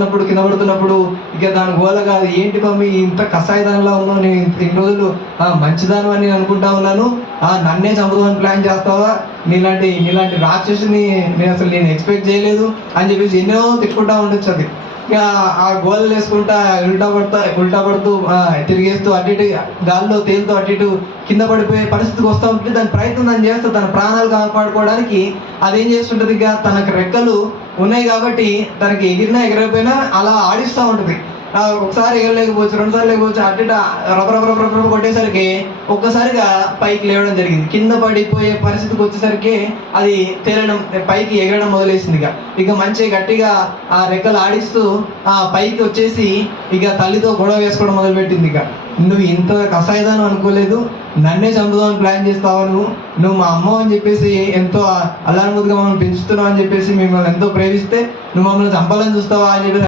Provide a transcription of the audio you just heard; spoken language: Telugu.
పడుతున్నప్పుడు కింద పడుతున్నప్పుడు ఇక దాని గోల కాదు, ఏంటి మమ్మీ ఇంత కషాయదానిలా ఉన్నావు, నేను ఇన్ని రోజులు మంచిదాను అని అనుకుంటా ఉన్నాను, నన్నే చంపుదామని ప్లాన్ చేస్తావా, నీలాంటి రాక్షసుని నేను ఎక్స్పెక్ట్ చేయలేదు అని చెప్పేసి ఎన్నో తిట్టుకుంటా ఉండొచ్చు. అది ఇక ఆ గోళలు వేసుకుంటా ఉల్టా పడుతూ తిరిగేస్తూ అటు ఇటు గాల్లో తేలుతూ అటు ఇటు కింద పడిపోయే పరిస్థితికి వస్తూ ఉంటుంది. దాని ప్రయత్నం దాన్ని చేస్తూ తన ప్రాణాలు కాపాడుకోవడానికి అదేం చేస్తుంటది, ఇక తనకు రెక్కలు ఉన్నాయి కాబట్టి తనకి ఎగిరినా ఎగరకపోయినా అలా ఆడిస్తూ ఉంటుంది. ఒకసారి ఎగరలేకపోవచ్చు, 2 సార్లు లేకపోవచ్చు, అటు ఇటు రపరపరపర కొట్టేసరికి ఒక్కసారిగా పైకి లేవడం జరిగింది. కింద పడిపోయే పరిస్థితికి వచ్చేసరికి అది తేలడం, పైకి ఎగరడం మొదలేసింది. ఇక మంచిగా గట్టిగా ఆ రెక్కలు ఆడిస్తూ పైకి వచ్చేసి ఇక తల్లితో గొడవ వేసుకోవడం మొదలుపెట్టింది. ఇక నువ్వు ఇంత కషాయదానం అనుకోలేదు, నన్నే చంపుదామని ప్లాన్ చేస్తావా, నువ్వు మా అమ్మ అని చెప్పేసి ఎంతో అల్లానుమతిగా మమ్మల్ని పెంచుతున్నావు అని చెప్పేసి మిమ్మల్ని ఎంతో ప్రేమిస్తే నువ్వు మమ్మల్ని చంపాలని చూస్తావా అని చెప్పేసి